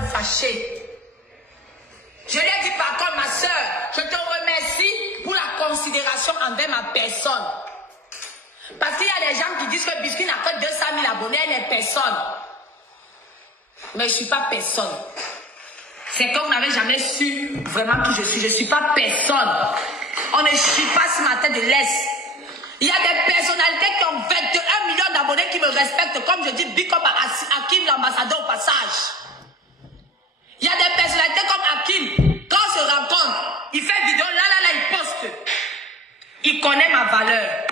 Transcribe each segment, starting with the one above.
me fâcher. Je lui ai dit par contre, ma soeur, je te remercie pour la considération envers ma personne. Parce qu'il y a des gens qui disent que Biscuit n'a que 200 000 abonnés, elle n'est personne. Mais je ne suis pas personne. C'est comme vous n'avez jamais su vraiment qui je suis. Je ne suis pas personne. On ne chie pas sur ma tête de laisse. Il y a des personnalités qui ont 21 millions d'abonnés qui me respectent. Comme je dis, big up à Hakim, l'ambassadeur au passage. Il y a des personnalités comme Hakim. Quand on se rencontre, il fait vidéo, là, il poste. Il connaît ma valeur.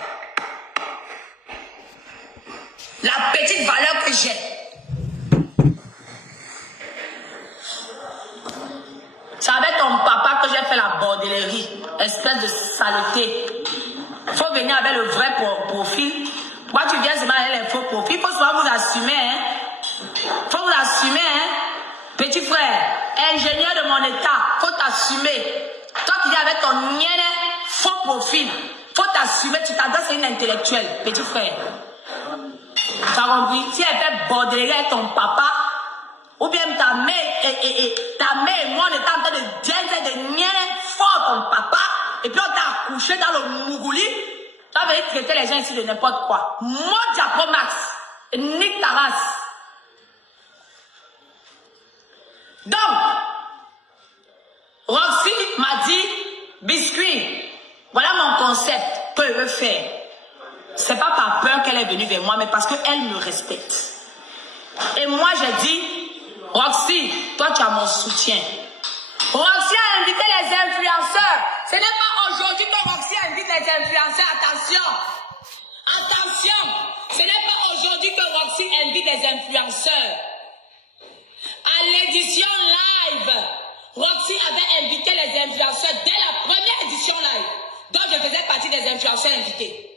La petite valeur que j'ai. C'est avec ton papa que j'ai fait la bordellerie. Espèce de saleté. Il faut venir avec le vrai profil. Moi, tu viens seulement avec les faux profils. Il faut souvent vous assumer. Il faut vous assumer. Petit frère, ingénieur de mon état, il faut t'assumer. Toi qui viens avec ton faux profil, il faut t'assumer. Tu t'adresses à une intellectuelle. Petit frère. Tu as compris? Si elle fait bordellerie avec ton papa, ou bien ta mère et moi, on était en train de dire des niais fort ton papa, et puis on t'a accouché dans le Mougouli, tu vas venir traiter les gens ici de n'importe quoi. Moi, Diapo Max, nique ta race. Donc, Roxy m'a dit, Biscuit, voilà mon concept que je veux faire. C'est pas par peur qu'elle est venue vers moi, mais parce qu'elle me respecte. Et moi, j'ai dit, Roxy, toi, tu as mon soutien. Roxy a invité les influenceurs. Ce n'est pas aujourd'hui que Roxy invite les influenceurs. Attention. Attention. Ce n'est pas aujourd'hui que Roxy invite les influenceurs. À l'édition live, Roxy avait invité les influenceurs dès la première édition live. Donc, je faisais partie des influenceurs invités.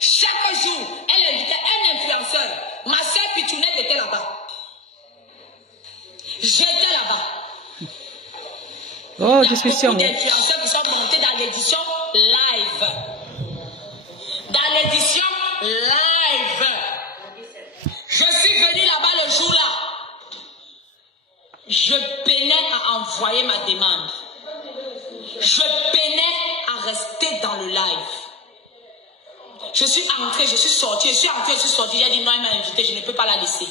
Chaque jour, elle invitait un influenceur. Ma soeur Pichounette était là-bas. J'étais là-bas. Oh, discussion. Il y a beaucoup d'influenceurs qui sont montés dans l'édition live. Dans l'édition live. Je suis venu là-bas le jour-là. Je peinais à envoyer ma demande. Je peinais à rester dans le live. Je suis entrée, je suis sortie, je suis entrée, je suis sortie. Il a dit non, il m'a invité, je ne peux pas la laisser.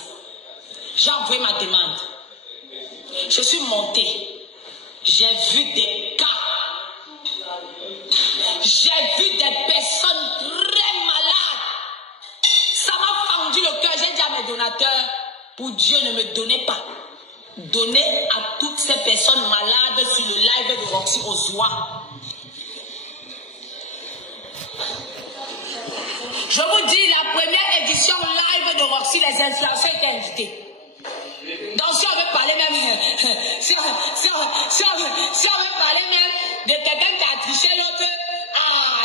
J'ai envoyé ma demande. Je suis montée. J'ai vu des cas. J'ai vu des personnes très malades. Ça m'a fendu le cœur. J'ai dit à mes donateurs, pour Dieu, ne me donnez pas. Donnez à toutes ces personnes malades sur le live de Roxy Ozoa. Je vous dis, la première édition live de Roxy, les influenceurs étaient invités. Donc si on veut parler même, si on veut parler même de quelqu'un qui a triché l'autre,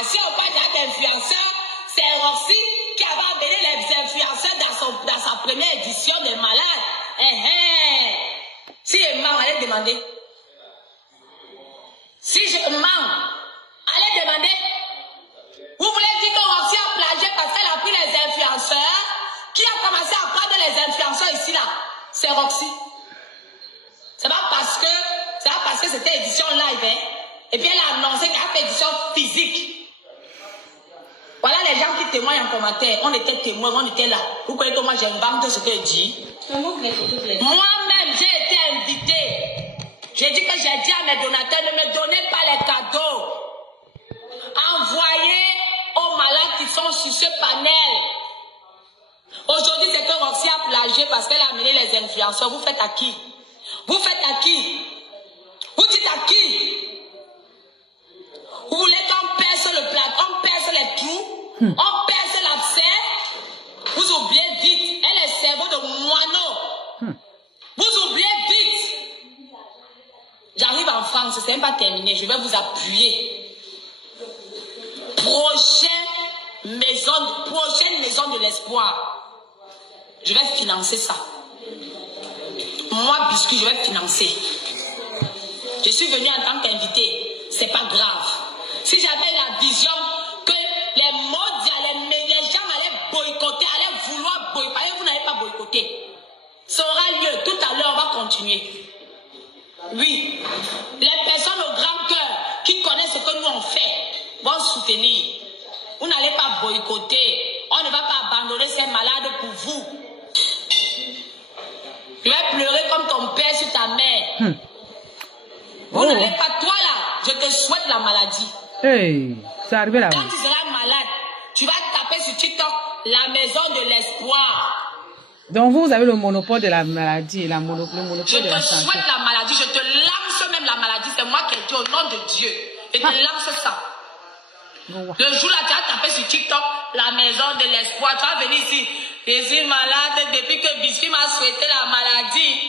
si on parle d'influenceurs, c'est Roxy qui avait amené les influenceurs dans sa première édition de Malade. Si je mens, allez demander. Si je mens, allez demander. Vous voulez dire que Roxy a plagié parce qu'elle a pris les influenceurs? Qui a commencé à prendre les influenceurs ici là? C'est Roxy. C'est pas parce que c'était édition live, hein? Et puis elle a annoncé qu'elle a fait édition physique. Voilà les gens qui témoignent en commentaire. On était témoins, on était là. Vous croyez que moi j'invente ce que je dis? Moi-même, j'ai été invitée. J'ai dit que j'ai dit à mes donateurs, ne me donnez pas les cadeaux. Envoyez aux malades qui sont sur ce panel. Aujourd'hui, c'est que Roxy a plagié parce qu'elle a amené les influenceurs. Vous faites à qui? Vous faites à qui? Vous dites à qui? Vous voulez qu'on perce le plat, on perce les trous, on perce l'abcès? Vous oubliez vite. Elle est cerveau de moineau. Vous oubliez vite. J'arrive en France, c'est même pas terminé. Je vais vous appuyer. Prochaine maison de l'espoir. Je vais financer ça. Moi, Biscuit, je vais financer. Je suis venue en tant qu'invité. C'est pas grave. Si j'avais la vision que les modes, les gens allaient boycotter, allaient vouloir boycotter, vous n'avez pas boycotté. Ça aura lieu. Tout à l'heure, on va continuer. pas boycotter. On ne va pas abandonner ces malades pour vous. Tu vas pleurer comme ton père sur ta mère. Vous n'avez pas, toi là, je te souhaite la maladie. Hey, c'est arrivé là. Quand tu seras malade, tu vas taper sur TikTok la maison de l'espoir. Donc vous avez le monopole de la maladie, le monopole de la santé. Je te souhaite la maladie, je te lance même la maladie. C'est moi qui ai dit au nom de Dieu. Je te lance ça. Le jour là, tu as tapé sur TikTok la maison de l'espoir. Tu vas venir ici. Je suis malade depuis que Biscuit m'a souhaité la maladie.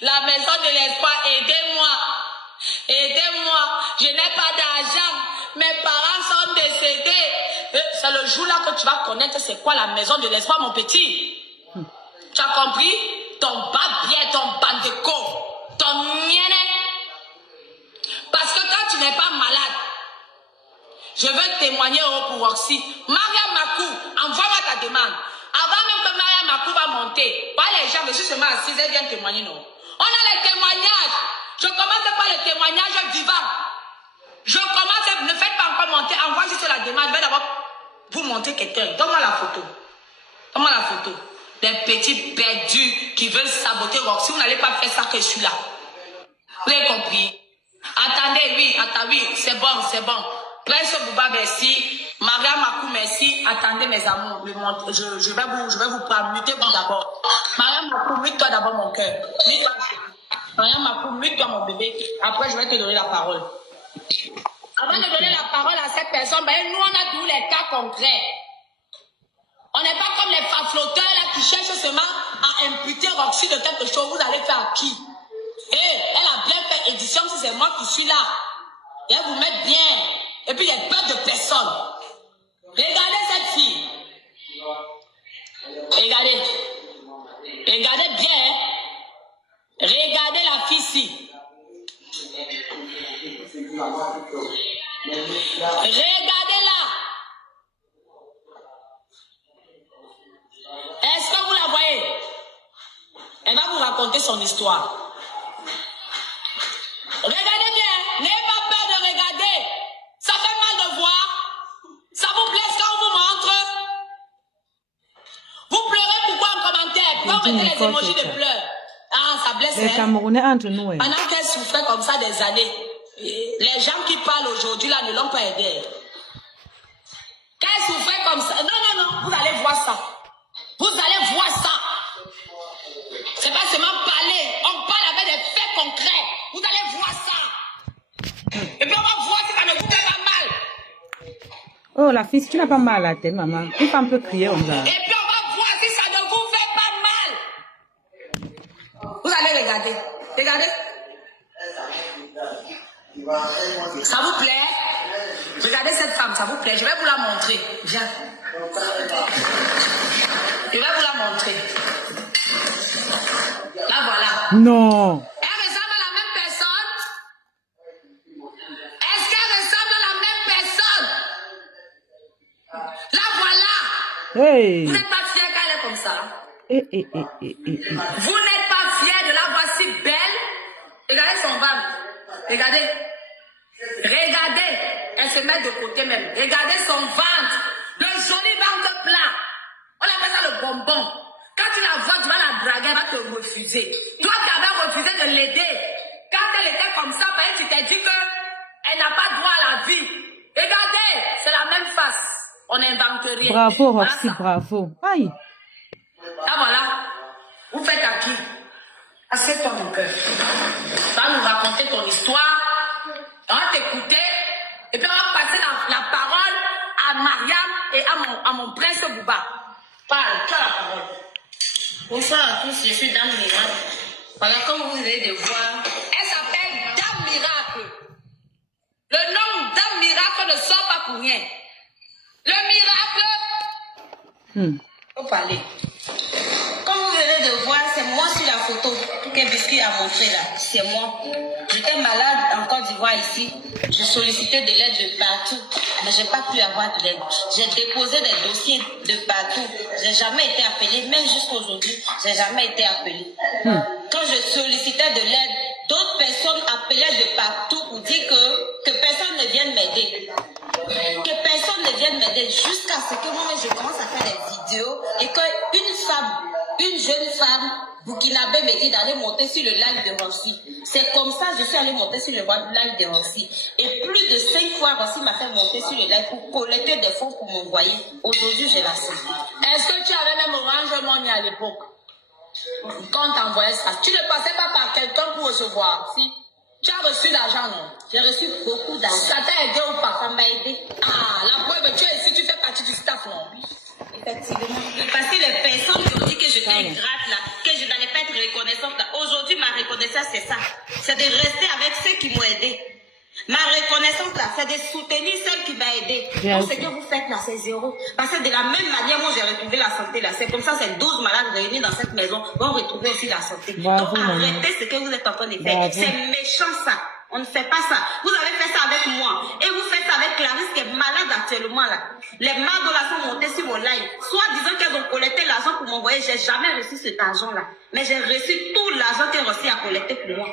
La maison de l'espoir, aidez-moi. Aidez-moi. Je n'ai pas d'argent. Mes parents sont décédés. C'est le jour là que tu vas connaître c'est quoi la maison de l'espoir, mon petit. Tu as compris? Ton babier, ton bandeco, ton mienne. Parce que quand tu n'es pas malade, je veux témoigner pour Roxy. Maria Makou, envoie-moi ta demande. Avant même que Maria Makou va monter, pas les gens, je suis seulement assise, elle vient témoigner, non? On a les témoignages. Je commence par les témoignages vivants. Je commence, ne faites pas encore monter, envoie juste la demande. Je vais d'abord vous montrer quelqu'un. Donne-moi la photo. Donne-moi la photo. Des petits perdus qui veulent saboter Roxy. Vous n'allez pas faire ça que je suis là. Vous avez compris? Attendez, oui, attendez, oui, c'est bon, c'est bon. Prince Bouba, merci. Maria Makou, merci. Attendez, mes amours. Je vais vous prendre. Mutez-vous d'abord. Maria Makou, mute-toi d'abord, mon cœur. Mute-toi. Maria Makou, mute-toi, mon bébé. Après, je vais te donner la parole. Avant de donner la parole à cette personne, ben, nous, on a tous les cas concrets. On n'est pas comme les faflotteurs là qui cherchent seulement à imputer Roxy de quelque chose. Vous allez faire à qui? Et elle a bien fait édition si c'est moi qui suis là. Et elle vous met bien. Et puis il y a peur de personne. Regardez cette fille. Regardez. Regardez bien. Regardez la fille ici. Regardez-la. Est-ce que vous la voyez? Elle va vous raconter son histoire. Regardez bien. N'ayez pas peur de regarder. Ça fait mal de voir. Ça vous blesse quand on vous montre. Vous pleurez pourquoi en commentaire? Pourquoi vous mettez les émojis de pleurs? Ah, ça blesse. Les Camerounais entre nous. Pendant qu'elle souffrait comme ça des années, les gens qui parlent aujourd'hui là ne l'ont pas aidé. Quand elle souffrait comme ça, non, vous allez voir ça. Vous allez voir ça. C'est pas seulement parler. On parle avec des faits concrets. Vous allez voir ça. Et puis on va voir si ça ne vous fait pas mal. Oh, la fille, si tu n'as pas mal à la tête, maman, une femme peut crier comme ça. Et puis on va voir si ça ne vous fait pas mal. Vous allez regarder. Regardez. Ça vous plaît? Regardez cette femme, ça vous plaît? Je vais vous la montrer. Viens. Je vais vous la montrer. Là, voilà. Non. Elle ressemble à la même personne? Est-ce qu'elle ressemble à la même personne? Là, voilà. Hey. Vous n'êtes pas fiers qu'elle est comme ça? Vous n'êtes pas fiers de la voir si belle? Regardez son ventre. Regardez. Regardez. Elle se met de côté même. Regardez son ventre. Le joli ventre plat. On appelle ça le bonbon. Quand tu la vois, tu vas la draguer, elle va te refuser. Toi, tu avais refusé de l'aider. Quand elle était comme ça, tu t'es dit qu'elle n'a pas droit à la vie. Regardez, c'est la même face. On n'invente rien. Bravo, Roxy, bravo. Aïe. Ah, voilà. Vous faites à qui? Assieds-toi, mon cœur. Tu vas nous raconter ton histoire. On va t'écouter. Et puis, on va passer la parole à Mariam et à mon prince Bouba. Parle, tu as la parole. Bonsoir à tous, je suis Dame Miracle. Voilà, comme vous allez de voir. Elle s'appelle Dame Miracle. Le nom Dame Miracle ne sort pas pour rien. Le miracle. Faut parler. Comme vous venez de voir, c'est moi sur la photo que Biscuit a montré là. C'est moi. J'étais malade en Côte d'Ivoire ici. Je sollicitais de l'aide de partout, mais je n'ai pas pu avoir de l'aide. J'ai déposé des dossiers de partout. J'ai jamais été appelée, même jusqu'à aujourd'hui, j'ai jamais été appelée. Quand je sollicitais de l'aide, d'autres personnes appelaient de partout pour dire que personne ne vienne m'aider. Que personne ne vienne m'aider. aider jusqu'à ce que moi je commence à faire des vidéos et qu'une femme, une jeune femme burkinabé me dit d'aller monter sur le live de Rossi. C'est comme ça que je suis allée monter sur le live de Rossi. Et plus de 5 fois Rossi m'a fait monter sur le live pour collecter des fonds pour m'envoyer. Aujourd'hui, je la sais. Est-ce que tu avais même Orange Money à l'époque? Quand t'envoyais ça, tu ne passais pas par quelqu'un pour recevoir, si? Tu as reçu l'argent, non? J'ai reçu beaucoup d'argent. Ça t'a aidé ou pas? Ça m'a aidé. Ah, la preuve, tu es ici, tu fais partie du staff, non? Effectivement. Parce que les personnes qui ont dit que j'étais ingrate là, que je n'allais pas être reconnaissante là, aujourd'hui ma reconnaissance c'est ça. C'est de rester avec ceux qui m'ont aidé. Ma reconnaissance là, c'est de soutenir celle qui m'a aidé. Donc ce que vous faites là, c'est zéro. Parce que de la même manière, moi j'ai retrouvé la santé là. C'est comme ça, c'est 12 malades réunis dans cette maison vont retrouver aussi la santé. Bravo, donc arrêtez ce que vous êtes en train de faire. Bravo. C'est méchant ça. On ne fait pas ça. Vous avez fait ça avec moi. Et vous faites ça avec Clarisse qui est malade actuellement là. Les mardos là sont montés sur mon live. Soit disant qu'elles ont collecté l'argent pour m'envoyer. J'ai jamais reçu cet argent là. Mais j'ai reçu tout l'argent que Rossi a collecté pour moi.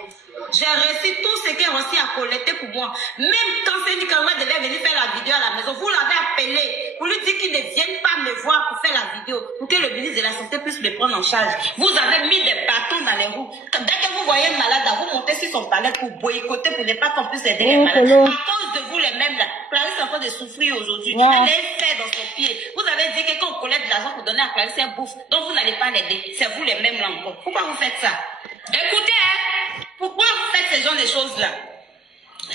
J'ai reçu tout ce que Rossi a collecté pour moi. Même quand c'est dit qu'elle devait venir faire la vidéo à la maison, vous l'avez appelé pour lui dire qu'il ne vienne pas me voir pour faire la vidéo, pour que le ministre de la Santé puisse me prendre en charge. Vous avez mis des bâtons dans les roues. Dès que vous voyez un malade, vous montez sur son palais pour boycotter, pour ne pas qu'on puisse aider les malades. À cause de vous les mêmes là, Clarisse est en train de souffrir aujourd'hui. Elle est faite dans son pied. Vous avez dit que quand on collecte de l'argent pour donner à Clarisse, elle bouffe. Donc vous n'allez pas l'aider. C'est vous les mêmes là encore. Pourquoi vous faites ça? Écoutez, pourquoi vous faites ce genre de choses-là?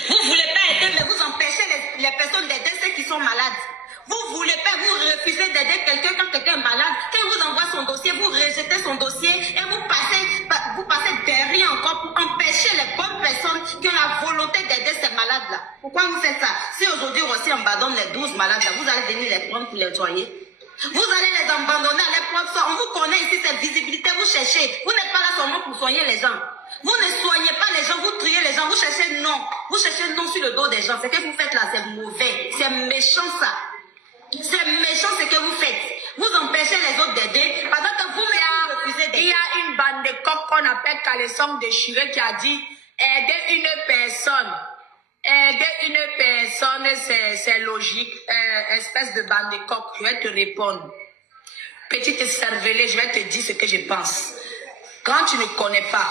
Vous ne voulez pas aider, mais vous empêchez les personnes d'aider ceux qui sont malades. Vous ne voulez pas, vous refusez d'aider quelqu'un quand quelqu'un est malade. Quand il vous envoie son dossier, vous rejetez son dossier et vous passez derrière encore pour empêcher les bonnes personnes qui ont la volonté d'aider ces malades-là. Pourquoi vous faites ça? Si aujourd'hui Rossi abandonne les 12 malades-là, vous allez venir les prendre pour les soigner. Vous allez les abandonner, les prendre ça. On vous connaît ici, cette visibilité, vous cherchez. Vous n'êtes pas là seulement pour soigner les gens. Vous ne soignez pas les gens, vous triez les gens, vous cherchez non. Vous cherchez non sur le dos des gens. Ce que vous faites là, c'est mauvais. C'est méchant ça. C'est méchant ce que vous faites. Vous empêchez les autres d'aider pendant que vous-même refusez d'aider. Il y a une bande de coqs qu'on appelle Caleçon déchiré qui a dit aider une personne. Aider une personne, c'est logique. Espèce de bande de coqs, je vais te répondre. Petite cervelée, je vais te dire ce que je pense. Quand tu ne connais pas,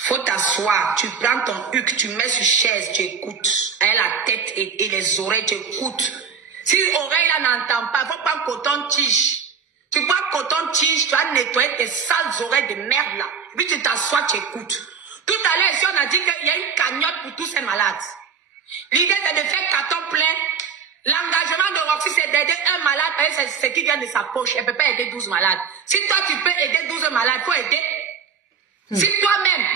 faut t'asseoir, tu prends ton huc, tu mets sur chaise, tu écoutes. Avec la tête et les oreilles, tu écoutes. Si l'oreille là n'entend pas, il faut prendre coton-tige. Tu prends coton-tige, tu vas nettoyer tes sales oreilles de merde là. Puis tu t'assois, tu écoutes. Tout à l'heure, ici, on a dit qu'il y a une cagnotte pour tous ces malades. L'idée, c'est de faire carton plein. L'engagement de Roxy, c'est d'aider un malade, c'est ce qui vient de sa poche. Elle ne peut pas aider 12 malades. Si toi, tu peux aider 12 malades, il faut aider. Si toi-même,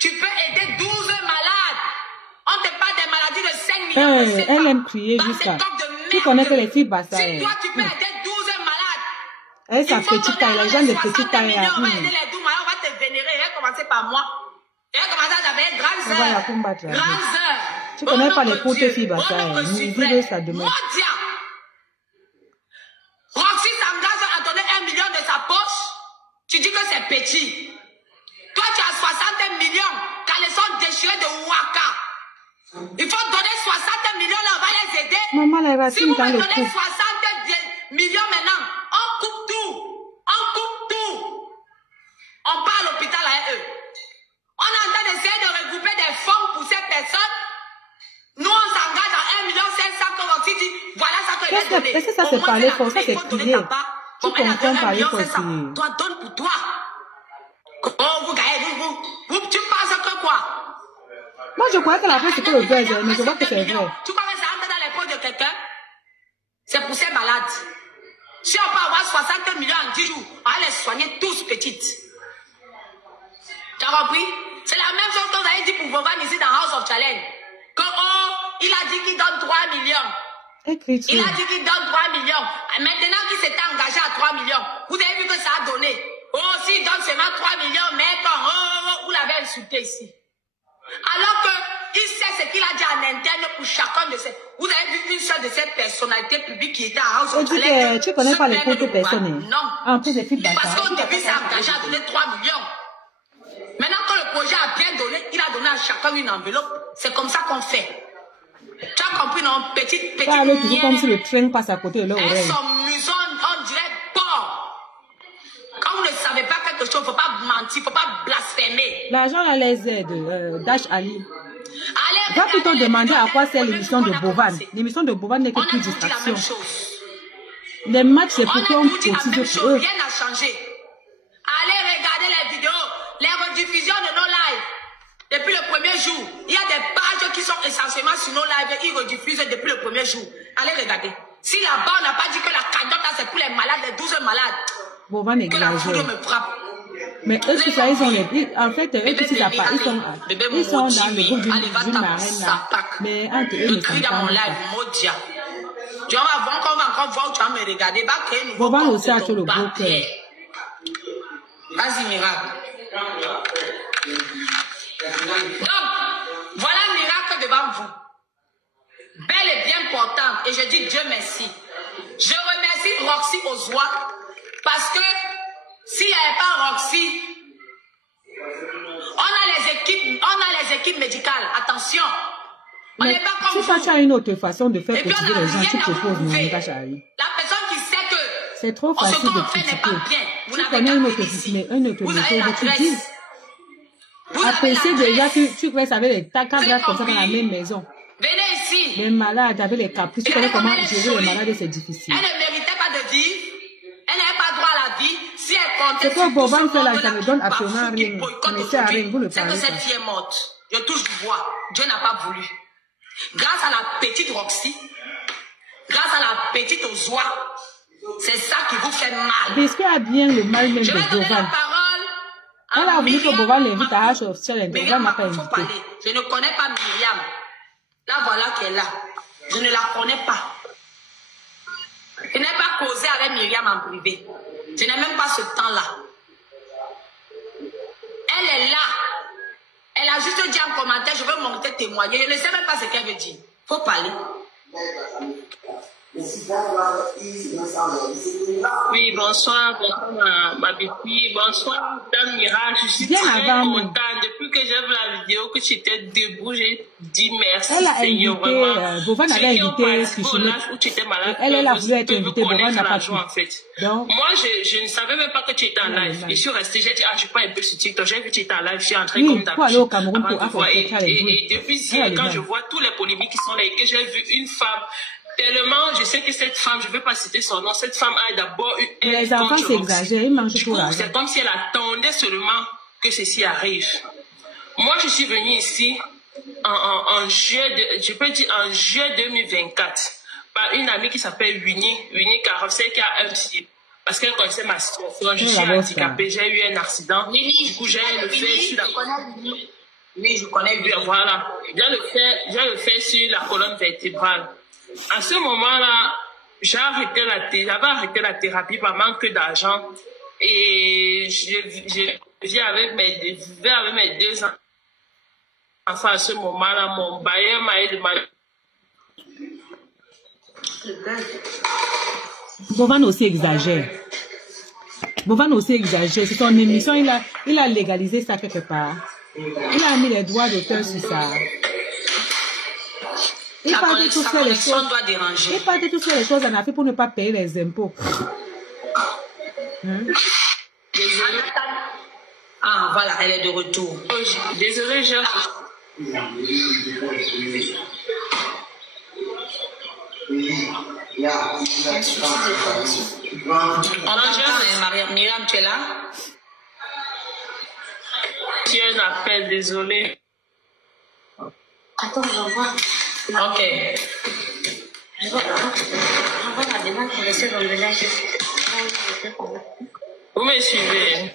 tu peux aider 12 malades, on te parle des maladies de 5 millions. Elle aime crier jusqu'à. Tu connais que les filles bassent. Si toi, tu peux aider 12 malades, elle sa petite taille, les gens de petite taille. On va aider les 12 malades, on va te vénérer. Elle va commencer par moi. Elle va commencer à t'appeler grande sœur. Grande sœur. Tu connais pas les petites filles bassées. Nous ça demain. Roxy s'engage à donner 1 million de sa poche. Tu dis que c'est petit. Toi, tu as 60 millions. Caleçon déchiré de Ouaka. Il faut donner 60 millions, là, on va les aider. Maman, la racine, si vous me donnez 60 millions maintenant, on coupe tout. On coupe tout. On part à l'hôpital avec eux. On est en train d'essayer de regrouper des fonds pour ces personnes. Nous, on s'engage à 1 500 000 comme on dit, voilà ça que je vais donner. Est-ce que ça c'est parler fort, ça c'est crier? Tu comprends parler fort? Toi, donne pour toi. Oh, vous gagnez, tu penses que quoi? Moi, je crois que la vraie, c'est que le buzz, mais je vois que c'est vrai. Tu crois que ça entre dans les poches de quelqu'un? C'est pour ces malades. Si on peut avoir 60 millions en 10 jours, on va les soigner tous petites. Tu as compris? C'est la même chose qu'on avait dit pour Boban ici dans House of Challenge. Que, oh, il a dit qu'il donne 3 millions. Écris-tu. Il a dit qu'il donne 3 millions. Maintenant qu'il s'était engagé à 3 millions, vous avez vu que ça a donné. Oh, s'il donne seulement 3 millions, mais quand, vous l'avez insulté ici. Alors qu'il sait ce qu'il a dit en interne pour chacun de ces... Vous avez vu une seule de ces personnalités publiques qui était à House of Challenge. Tu connais pas les comptes personnels. Non. En plus, les filles bassées. Parce qu'au début, il s'est engagé à donner 3 millions. Maintenant que le projet a bien donné, il a donné à chacun une enveloppe. C'est comme ça qu'on fait. Tu as compris, non? Petite Parle toujours comme si le train passe à côté de leur oreille. Elles sont muson, on dirait porc. Quand vous ne savez pas quelque chose, il ne faut pas mentir, il ne faut pas blasphémer. L'argent là les aide, Dash Ali. Allez, Va plutôt demander à quoi c'est l'émission de Bovan. L'émission de Bovan n'est que plus distraction. Les matchs, c'est pour qu'on cotise pour eux. Rien n'a changé. Allez regarder les vidéos, les rediffusions de nos lives. Depuis le premier jour, il y a des pages qui sont essentiellement sur nos lives et ils rediffusent depuis le premier jour. Allez regarder. Si là-bas, on n'a pas dit que la cagnotte, c'est pour les malades, les 12 malades. Bovan que la foudre me frappe. Mais eux, tout ça, ils ont les... En fait, eux, tout ça, ils sont dans le groupe d'une marraine là. Mais entre eux, ne s'entendent pas. Tu vas voir qu'on va encore voir où tu vas me regarder. Bovan aussi a fait le gros cœur. Vas-y, miracle. Donc, voilà un miracle devant vous. Belle et bien portante. Et je dis Dieu merci. Je remercie Roxy Ozoa parce que s'il n'y avait pas Roxy, on a les équipes médicales. Attention. On n'est pas comme si toi, tu as une autre façon de faire cotiser les gens, tu proposes, non, pas Charlie. La personne qui sait que c'est trop facile de critiquer. Tu connais une autre méthode, tu dis. Apprécier déjà que tu restes avec les tas comme ça dans la même maison. Venez ici. Les malades avec les caprices, tu connais comment gérer les malades, c'est difficile. Elle ne méritait pas de vie. Elle n'avait pas droit à la vie. Si elle comptait sur tout le monde, ça ne donne absolument rien. Ça ne sert à rien, vous le parlez. C'est que cette fille est morte. Je touche du bois. Dieu n'a pas voulu. Grâce à la petite Roxy, grâce à la petite Ozoa, c'est ça qui vous fait mal. Puisqu'il a bien le mal même de Bovan. Elle a voulu que Bovan l'invite à H of Challenge. Bovan n'a pas invité. Je ne connais pas Myriam. Là, voilà qu'elle est là. Je ne la connais pas. Je n'ai pas causé avec Myriam en privé. Je n'ai même pas ce temps-là. Elle est là. Elle a juste dit en commentaire, je veux monter témoigner. Je ne sais même pas ce qu'elle veut dire. Il faut parler. Oui, bonsoir, ma Bibi. Bonsoir, Dame Mira. Je suis très contente. Depuis que j'ai vu la vidéo, que tu étais debout, j'ai dit merci. Elle a invité, Bovan avait invité elle a voulu être invitée, Bovan n'a pas pu. En fait. Donc, moi, je ne savais même pas que tu étais en live. Je suis restée, j'ai dit, je suis pas un peu sur TikTok. J'ai vu que tu étais en live, je suis entrée comme d'habitude. Pour aller au Cameroun pour et depuis quand je vois tous les polémiques qui sont là et que j'ai vu une femme. Tellement, je sais que cette femme, je ne veux pas citer son nom, cette femme a d'abord eu un les enfants s'exagèrent, ils mangent tout l'argent. C'est comme si elle attendait seulement que ceci arrive. Moi, je suis venue ici en juillet 2024 par une amie qui s'appelle Winnie Karov, celle qui a un petit... Parce qu'elle connaissait ma situation, je suis handicapée, j'ai eu un accident. Du coup, j'ai le fait sur la colonne. Oui, je connais bien. Voilà, j'ai le fait sur la colonne vertébrale. À ce moment-là, j'avais arrêté la thérapie par manque d'argent et je vivais avec mes deux enfants à ce moment-là. Mon bailleur m'a demandé. Bovan aussi exagère. C'est son émission, il a légalisé ça quelque part. Il a mis les droits d'auteur sur ça. Il parle de toutes les choses. Il parle de toutes les choses en Afrique pour ne pas payer les impôts. Désolée. Ah, voilà, elle est de retour. Désolée, Myriam, tu es là? Tu es un appel, désolée. Attends, j'envoie. Ok. J'envoie la demande pour laisser dans le village. Vous me suivez?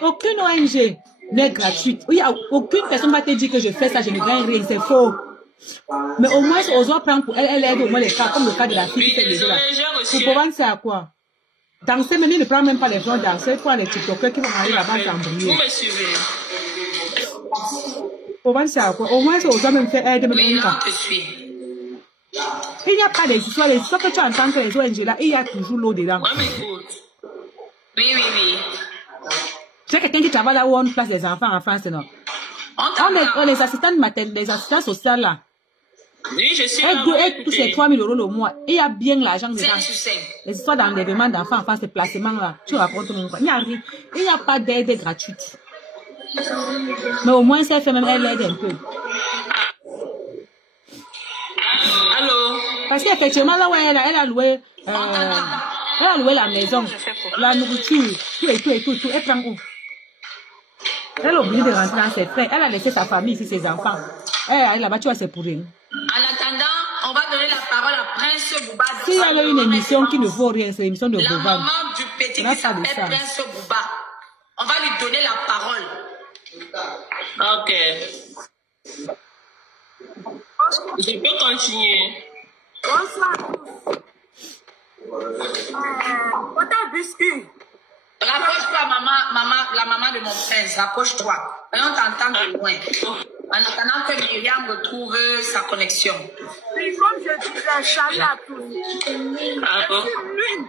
Aucune ONG n'est gratuite. Il n'y a aucune personne va te dire que je fais ça, je ne gagne rien, c'est faux. Mais au moins, on doit prendre pour elle, elle aide au moins les cas, comme le cas de la fille qui fait déjà là. Pour Bovan, c'est à quoi? Danser, mais il ne prend même pas les gens danser, pour les TikTokers qui vont aller là-bas s'embrouiller. Vous me suivez? Bovan, c'est à quoi? Au moins, on doit même faire aide, même un cas. Il n'y a pas des histoires que tu entends que les ONG là, il y a toujours l'eau dedans. Moi, m'écoute. Oui. C'est quelqu'un qui travaille là où on place les enfants en France, non? Les assistants maternelles, les assistants sociaux là. Oui, je suis Elle touche les 3 000 € le mois. Et il y a bien l'argent dedans. Tu sais. Les histoires d'enlèvement d'enfants, enfin, ces placements-là. Tu racontes même pas. Il n'y a rien. Il n'y a pas d'aide gratuite. Mais au moins, ça fait même, elle aide un peu. Allô? Parce qu'effectivement, là où elle a loué, la maison, la nourriture, tout. Elle prend où? Elle est obligée de rentrer dans ses frais. Elle a laissé sa famille ici, ses enfants. Elle là-bas, tu vois, c'est pour rien. En attendant, on va donner la parole à Prince Bouba. S'il y avait une émission qui ne vaut rien, c'est l'émission de la Boban. maman du petit qui s'appelle Prince Bouba. On va lui donner la parole. Ok. Je peux continuer. Bonsoir. Tata Biscuit. Rapproche-toi, la maman de mon prince. Rapproche-toi. On t'entend de loin. En attendant que Myriam retrouve sa connexion. Puis comme je disais, salut à tous. Je suis l'une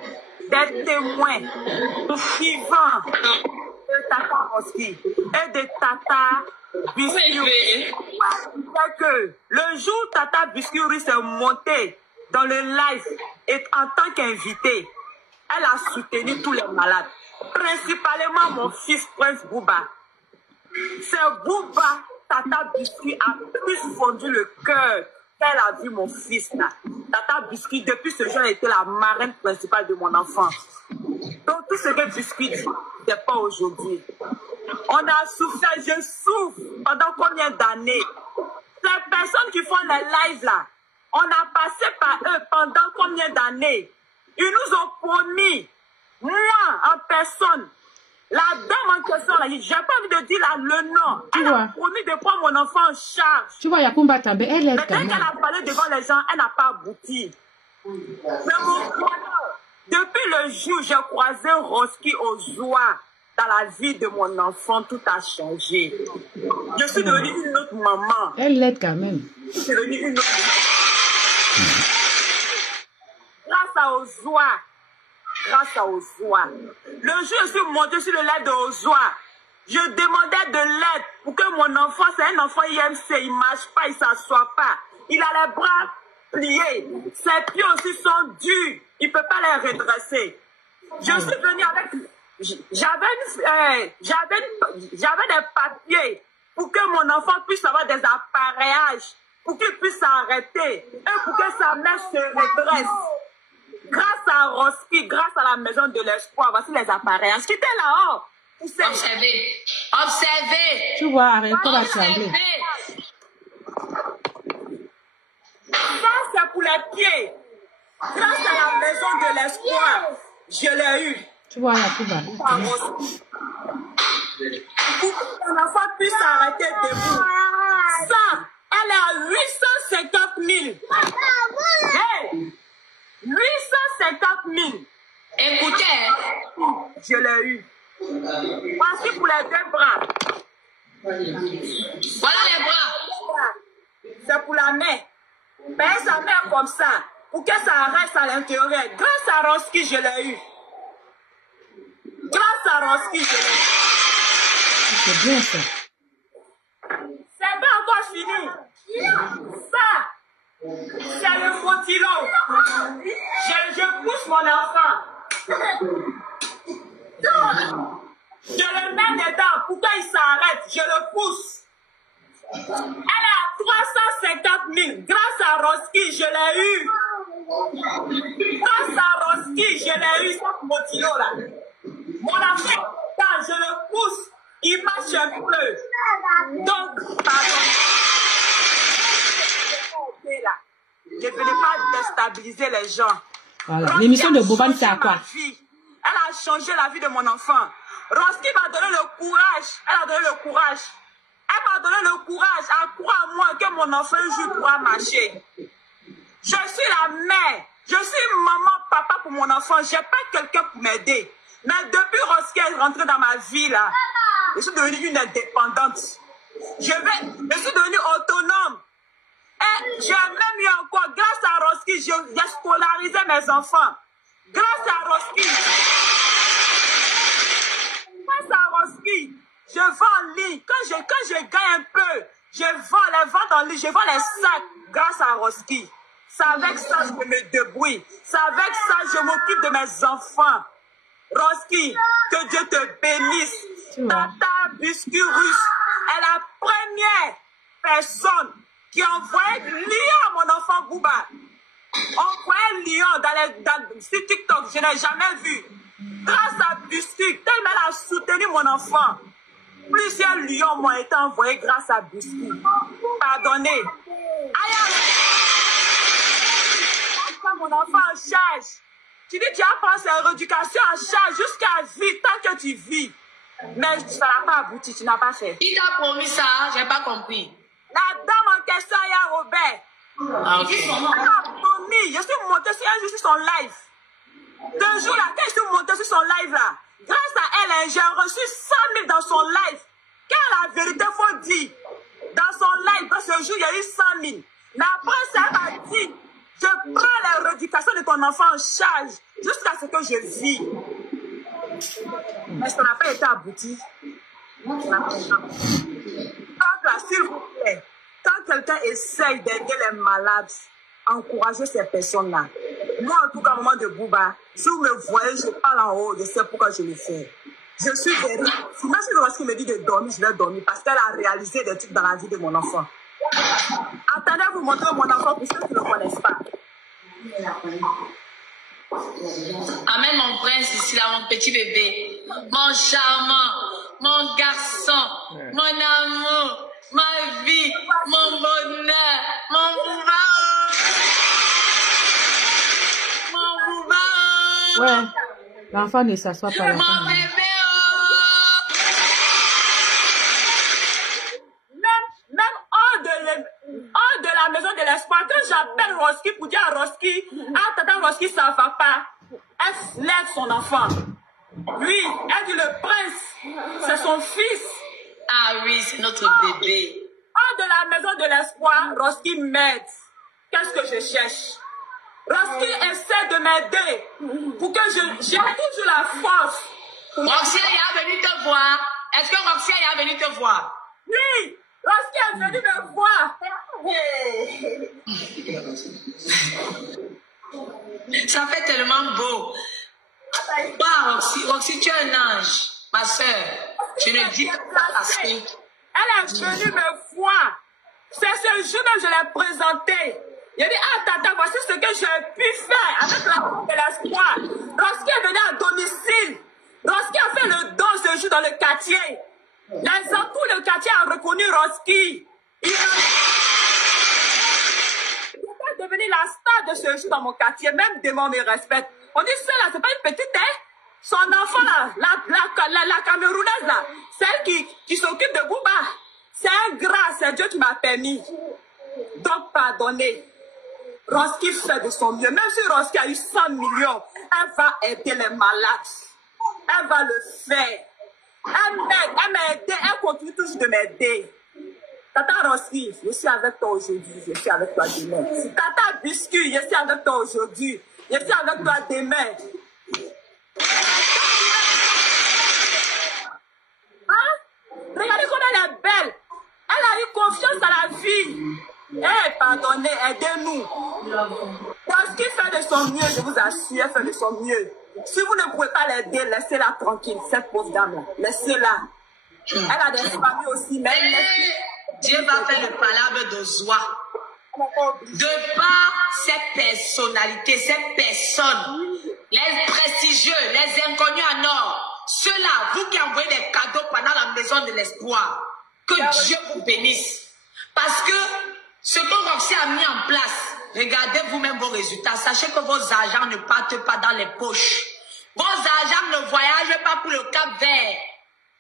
des témoins vivants de Tata Roski et de Tata Biscuit. C'est que le jour où Tata Biscuit s'est montée dans le live et en tant qu'invitée, elle a soutenu tous les malades. Principalement mon fils Prince Bouba. C'est Bouba, Tata Biscuit a plus fondu le cœur qu'elle a vu mon fils là. Tata Biscuit, depuis ce jour, elle était la marraine principale de mon enfant. Donc tout ce que Biscuit dit, c'est pas aujourd'hui. On a souffert, je souffre pendant combien d'années? Ces personnes qui font les lives là, on a passé par eux pendant combien d'années? Ils nous ont promis, moi en personne, la dame en question là, j'ai pas envie de dire là, le nom. Elle a promis de prendre mon enfant en charge. Tu vois, Yakumba Tambe, elle est mais quand elle a parlé devant les gens, elle n'a pas abouti. Mais mon bonheur, depuis le jour où j'ai croisé Roski au Zoua, dans la vie de mon enfant, tout a changé. Je suis devenue une autre maman. Elle l'aide quand même. Je suis devenue une autre maman. Grâce à Ozoa. Grâce à Ozoa. Le jour où je suis montée sur le lac de Ozoa, je demandais de l'aide pour que mon enfant, c'est un enfant IMC, il ne marche pas, il ne s'assoit pas. Il a les bras pliés. Ses pieds aussi sont durs. Il ne peut pas les redresser. Je suis venue avec... J'avais des papiers pour que mon enfant puisse avoir des appareillages, pour qu'il puisse s'arrêter et pour que sa mère se redresse. Grâce à Roski, grâce à la maison de l'espoir, voici les appareillages qui étaient là-haut. Observez. Observez. Tu vois, arrête pas la trembler. Ça, c'est pour les pieds. Grâce à la maison de l'espoir, je l'ai eu. Tu vois, Yakuba. Pour que mon enfant puisse s'arrêter debout. Ça, elle est à 850 000. Hey! 850 000. Écoutez. Je l'ai eu. Voici pour les deux bras. Voilà les bras. C'est pour la main. Ben, sa main comme ça. Pour que ça reste à l'intérieur. Grâce à Roski, je l'ai eu. Grâce à Roski, je l'ai eu. C'est bien ça. C'est pas encore fini. Ça, c'est le motilo. Je pousse mon enfant. Je le mets dedans pour qu'il s'arrête. Je le pousse. Elle est à 350 000. Grâce à Roski, je l'ai eu. Grâce à Roski, je l'ai eu, ce motilo là. Mon enfant, quand je le pousse, il marche un peu. Donc, pardon. Je ne voulais pas déstabiliser les gens. Voilà. L'émission de Boban, c'est à quoi? Elle a changé la vie de mon enfant. Roski m'a donné le courage. Elle a donné le courage. Elle m'a donné le courage à croire à moi que mon enfant un jour pourra marcher. Je suis la mère. Je suis maman, papa pour mon enfant. Je n'ai pas quelqu'un pour m'aider. Mais depuis Roski est rentrée dans ma vie, là, je suis devenue une indépendante. Je suis devenue autonome. Et j'ai même eu encore, grâce à Roski, j'ai scolarisé mes enfants. Grâce à Roski. Grâce à Roski, je vends en ligne. Quand je gagne un peu, Je vends les ventes en ligne, je vends les sacs grâce à Roski. C'est avec ça que je me débrouille. C'est avec ça que je m'occupe de mes enfants. Roski, que Dieu te bénisse. Tata Buscurus est la première personne qui envoie lion à mon enfant Bouba. Envoie lion sur TikTok, je n'ai jamais vu. Grâce à Buscu, tellement elle a soutenu mon enfant. Plusieurs lions m'ont été envoyés grâce à Buscu. Pardonnez. Mon enfant en charge. Tu dis tu as pris sa rééducation en charge jusqu'à vie, tant que tu vis. Mais ça n'a pas abouti, tu n'as pas fait. Qui t'a promis ça? J'ai pas compris. La dame en question, il y a Robert. Ah, okay. Elle a promis. Je suis montée sur son live. 2 jours là, quand je suis montée sur son live là, grâce à elle, j'ai reçu 100 000 dans son live. Quand la vérité faut dire, dans son live, dans ce jour, il y a eu 100 000. Mais après ça, elle m'a dit, je prends la rééducation de ton enfant en charge jusqu'à ce que je vis. Mais ça n'a pas été abouti. Donc là, s'il vous plaît, quand quelqu'un essaye d'aider les malades, encouragez ces personnes-là. Moi, en tout cas, au moment de Bouba, si vous me voyez, je parle en haut, je sais pourquoi je le fais. Je suis derrière. Même si Roski me dit de dormir, je vais dormir parce qu'elle a réalisé des trucs dans la vie de mon enfant. Attendez à vous montrer mon enfant pour ceux qui ne le connaissent pas. Amène mon prince ici, là, mon petit bébé. Mon charmant, mon garçon, mon amour, ma vie, mon bonheur, mon Bouba. Mon Bouba. Ouais, l'enfant ne s'assoit pas. Mon bébé. Hors de la maison de l'espoir, quand j'appelle Roski pour dire à Roski, ah, tata Roski, ça va pas. Elle lève son enfant. Lui, elle dit le prince, c'est son fils. Ah oui, c'est notre bébé. Hors de la maison de l'espoir, Roski m'aide. Qu'est-ce que je cherche? Roski essaie de m'aider pour que j'ai toujours la force. Roxy est venu te voir. Est-ce que Roxy est venu te voir? Oui, Roski est venu me voir. Ça fait tellement beau. Bah, Roxy, tu es un ange, ma soeur. Je ne dis pas parce que... Elle est venue me voir. C'est ce jour-là que je l'ai présenté. Il a dit, ah, tata, voici ce que j'ai pu faire avec la porte de l'espoir. Roski est venu à domicile. Roski a fait le don ce jour dans le quartier. Tout le quartier a reconnu Roski. Il est devenu la star de ce jour dans mon quartier. Même des mots me respectent. On dit, celle-là, c'est pas une petite, hein? Son enfant, là, la Camerounaise, là, celle qui s'occupe de Bouba. C'est un grâce, c'est Dieu qui m'a permis. Donc, pardonnez. Roski fait de son mieux. Même si Roski a eu 100 millions, elle va aider les malades. Elle va le faire. Elle m'aide, elle m'a aidé, elle continue toujours de m'aider. Tata Roski, je suis avec toi aujourd'hui, je suis avec toi demain. Tata Biscuit, je suis avec toi aujourd'hui, je suis avec toi demain. Hein? Regardez comme elle est belle. Elle a eu confiance à la vie. Eh, pardonnez, aidez-nous. Roski fait de son mieux, je vous assure, elle fait de son mieux. Si vous ne pouvez pas l'aider, laissez-la tranquille, cette pauvre dame-là. Laissez-la. Elle a des familles aussi, mais Dieu va faire le palabre de joie. De par ces personnalités, ces personnes, les prestigieux, les inconnus en or, ceux-là, vous qui envoyez des cadeaux pendant la maison de l'espoir, que Dieu vous bénisse. Parce que ce que Roxy a mis en place, regardez vous-même vos résultats. Sachez que vos argents ne partent pas dans les poches. Vos argents ne voyagent pas pour le Cap-Vert.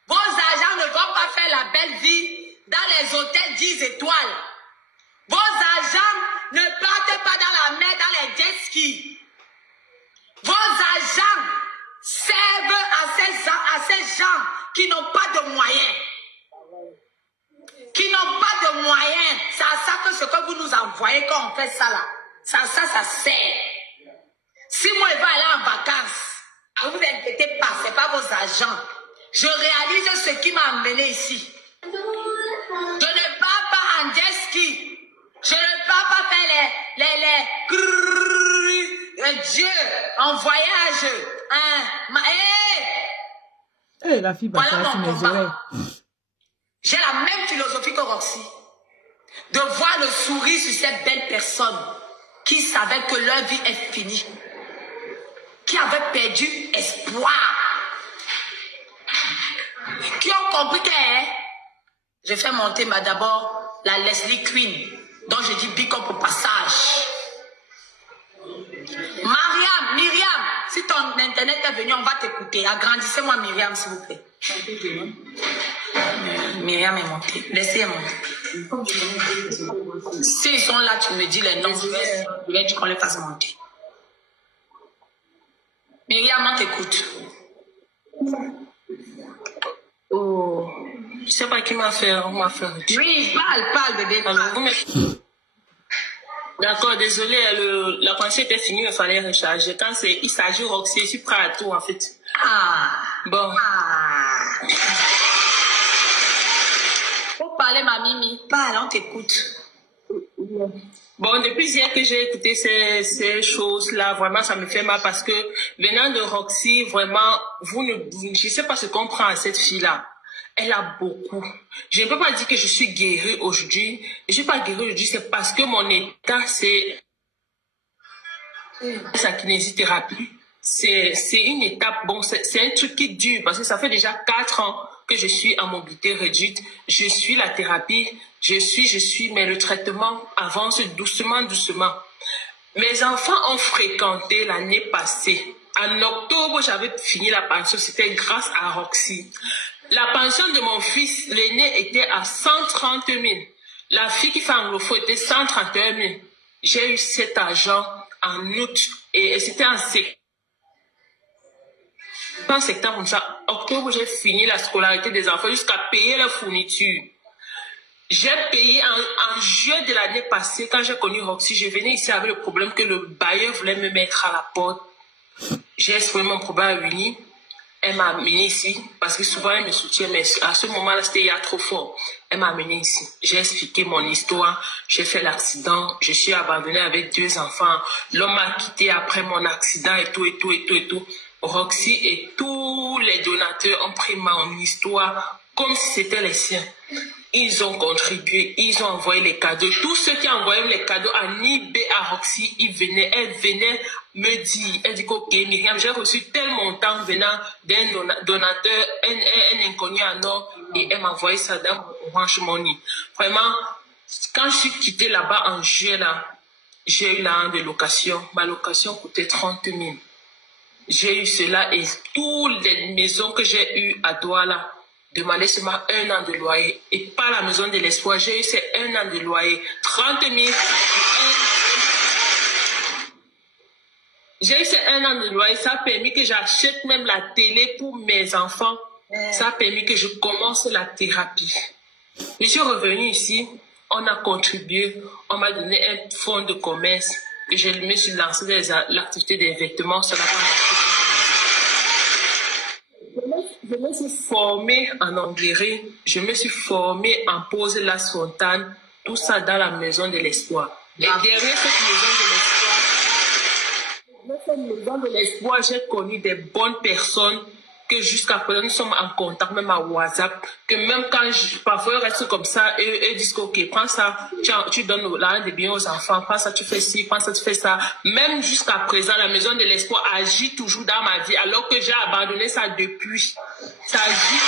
Vos argents ne vont pas faire la belle vie dans les hôtels 10 étoiles. Vos argents ne partent pas dans la mer, dans les jet skis. Vos argents servent à ces gens qui n'ont pas de moyens. Qui n'ont pas de moyens. C'est à ça que ce que vous nous envoyez quand on fait ça là. Ça sert. Si moi je vais aller en vacances, ne vous inquiétez pas, ce n'est pas vos agents. Je réalise ce qui m'a amené ici. Je ne pars pas en jet ski. Je ne peux pas faire Dieu en voyage. La fille va Voilà sur mon mes oreilles. combat. J'ai la même philosophie que Roxy. De voir le sourire sur ces belles personnes qui savaient que leur vie est finie. Qui avaient perdu espoir. Qui ont compris que je fais monter d'abord la Leslie Queen, dont je dis big up au passage. Myriam, si ton internet est venu, on va t'écouter. Agrandissez-moi Myriam, s'il vous plaît. Myriam est montée. Laissez monter. S'ils sont là, tu me dis les noms. Je vais dire qu'on les fasse monter. Myriam, on t'écoute. Oh, je sais pas qui m'a fait. Oui, parle, bébé. D'accord, désolé, la pensée était finie, il fallait recharger. Quand il s'agit de Roxy, je suis prêt à tout en fait. Bon. Faut parler, ma Mimi. Parle, on t'écoute. Bon, depuis hier que j'ai écouté ces choses-là, vraiment, ça me fait mal parce que venant de Roxy, vraiment, je sais pas ce qu'on prend à cette fille-là. Elle a beaucoup. Je ne peux pas dire que je suis guérie aujourd'hui. Je ne suis pas guérie aujourd'hui, c'est parce que mon état, c'est sa kinésithérapie. C'est une étape, bon, c'est un truc qui dure parce que ça fait déjà 4 ans que je suis en mobilité réduite. Je suis la thérapie, je suis, mais le traitement avance doucement. Mes enfants ont fréquenté l'année passée. En octobre, j'avais fini la pension, c'était grâce à Roxy. La pension de mon fils, l'aîné, était à 130 000. La fille qui fait anglophone était 131 000. J'ai eu cet argent en août et c'était en septembre comme ça. Octobre, j'ai fini la scolarité des enfants jusqu'à payer la fourniture. J'ai payé en juillet de l'année passée, quand j'ai connu Roxy, je venais ici avec le problème que le bailleur voulait me mettre à la porte. J'ai exprimé mon problème à Winnie. Elle m'a amené ici, parce que souvent elle me soutient, mais à ce moment-là, c'était il y a trop fort. Elle m'a amené ici. J'ai expliqué mon histoire. J'ai fait l'accident. Je suis abandonnée avec 2 enfants. L'homme m'a quitté après mon accident et tout. Roxy et tous les donateurs ont pris mon histoire comme si c'était les siens. Ils ont contribué, ils ont envoyé les cadeaux. Tous ceux qui envoyaient les cadeaux en eBay à Roxy, elle venait me dire, elle dit ok, Myriam, j'ai reçu tel montant venant d'un donateur, un inconnu en or, et elle m'a envoyé ça dans mon Orange Money. Vraiment, quand je suis quittée là-bas en juillet, là, j'ai eu l'an de location. Ma location coûtait 30 000. J'ai eu cela et toutes les maisons que j'ai eues à Douala demandaient seulement 1 an de loyer. Et pas la maison de l'espoir, j'ai eu ces 1 an de loyer. 30 000. J'ai eu ces 1 an de loyer. Ça a permis que j'achète même la télé pour mes enfants. Ça a permis que je commence la thérapie. Je suis revenue ici. On a contribué. On m'a donné un fonds de commerce. Et je me suis lancé dans l'activité des vêtements. Ça n'a pas marché. Je me suis formée en Hongrie. Je me suis formée en pose La Fontane. Tout ça dans la maison de l'espoir. Et derrière cette maison de l'espoir, j'ai connu des bonnes personnes que jusqu'à présent, nous sommes en contact, même à WhatsApp, que même quand parfois ils restent comme ça, et disent que, ok, prends ça, tu donnes l'argent des biens aux enfants, prends ça, tu fais ci, prends ça, tu fais ça. Même jusqu'à présent, la maison de l'espoir agit toujours dans ma vie, alors que j'ai abandonné ça depuis. Ça agit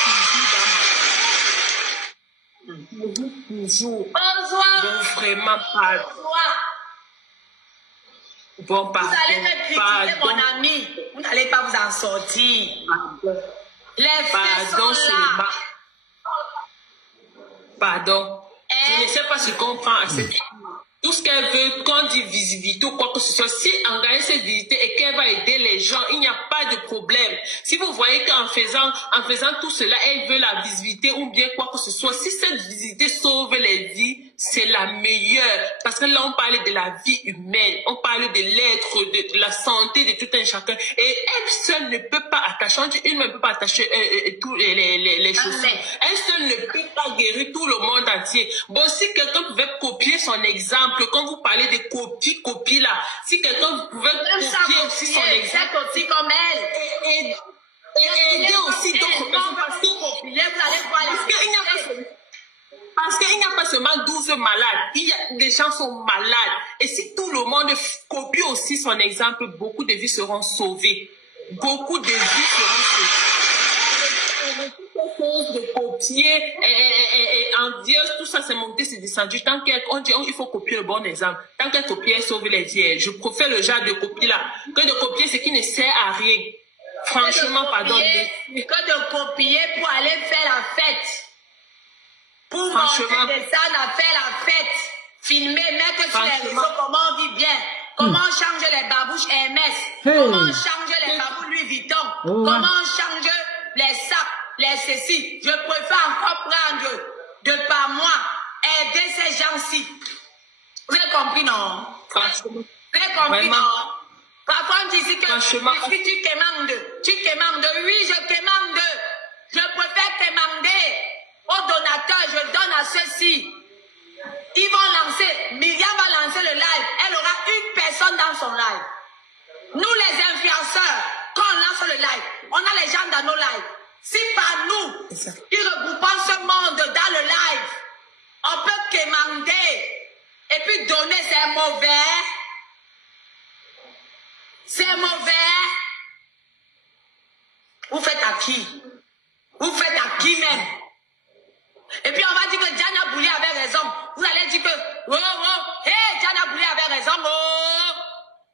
toujours. Bonsoir. Donc vraiment pas. Bon, pardon. Vous allez me critiquer, mon ami. Vous n'allez pas vous en sortir. Les faits sont là. Pardon. Je ne sais pas ce qu'on prend à cette... Tout tout ce qu'elle veut, quand on dit visibilité ou quoi que ce soit, si elle gagne cette visibilité et qu'elle va aider les gens, il n'y a pas de problème. Si vous voyez qu'en faisant tout cela, elle veut la visibilité ou bien quoi que ce soit, si cette visibilité sauve les vies, c'est la meilleure. Parce que là, on parle de la vie humaine, on parle de l'être, de la santé de tout un chacun. Et elle seule ne peut pas attacher, une ne peut pas attacher tous les choses. Elle seule ne peut pas guérir tout le monde entier. Bon, si quelqu'un pouvait copier son exemple, quand vous parlez de copie là, si quelqu'un pouvait copier aussi son exemple, aussi comme elle, et aider aussi d'autres personnes, parce qu'il n'y a pas seulement 12 malades, des gens sont malades. Et si tout le monde copie aussi son exemple, beaucoup de vies seront sauvées. Beaucoup de vies seront sauvées. De copier et en Dieu, tout ça c'est monté, c'est descendu. Tant qu'on dit il faut copier le bon exemple. Tant qu'elle copie, elle sauve les vies. Je préfère le genre de copie là que de copier ce qui ne sert à rien. Franchement, pardon. Que de copier pour aller faire la fête. Pour montrer des salles à faire la fête. Filmer, mettre sur les réseaux comment on vit bien. Comment changer les babouches Hermès. Comment changer les babouches Louis Vuitton. Comment changer les sacs. Les ceci, je préfère encore prendre de par moi, aider ces gens-ci. Vous avez compris, non? Franchement. Vous avez compris, non? Parfois, on dit ici que tu commandes. Oui, je commande. Je préfère commander aux donateurs, je donne à ceux-ci. Ils vont lancer, Myriam va lancer le live. Elle aura une personne dans son live. Nous, les influenceurs, quand on lance le live, on a les gens dans nos lives. Si par nous, qui regroupons ce monde dans le live, on peut commander et puis donner, c'est mauvais. C'est mauvais. Vous faites à qui? Vous faites à qui même? Et puis on va dire que Diana Bouli avait raison. Vous allez dire que, Diana Bouli avait raison.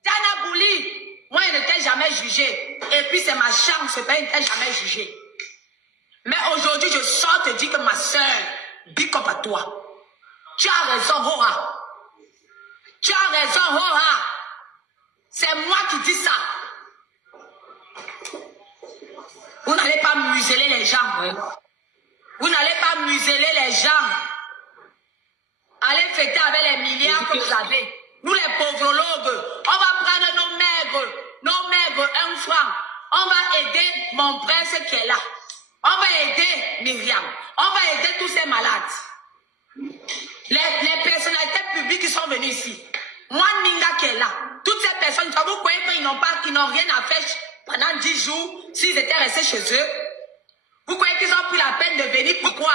Diana Bouli, moi, elle n'était jamais jugée. Et puis c'est ma chance, elle n'était jamais jugée. Mais aujourd'hui, je sors te dire que ma soeur, big up à toi. Tu as raison, Hora. Tu as raison, Hora. C'est moi qui dis ça. Vous n'allez pas museler les gens. Vous n'allez pas museler les gens. Allez fêter avec les milliards que vous avez. Nous, les pauvres-logues, on va prendre nos maigres, 1 franc. On va aider mon prince qui est là. On va aider Myriam. On va aider tous ces malades. Les personnalités publiques qui sont venues ici. Moi, Ninga qui est là. Toutes ces personnes, vous croyez qu'ils n'ont rien à faire pendant 10 jours s'ils étaient restés chez eux? Vous croyez qu'ils ont pris la peine de venir? Pourquoi?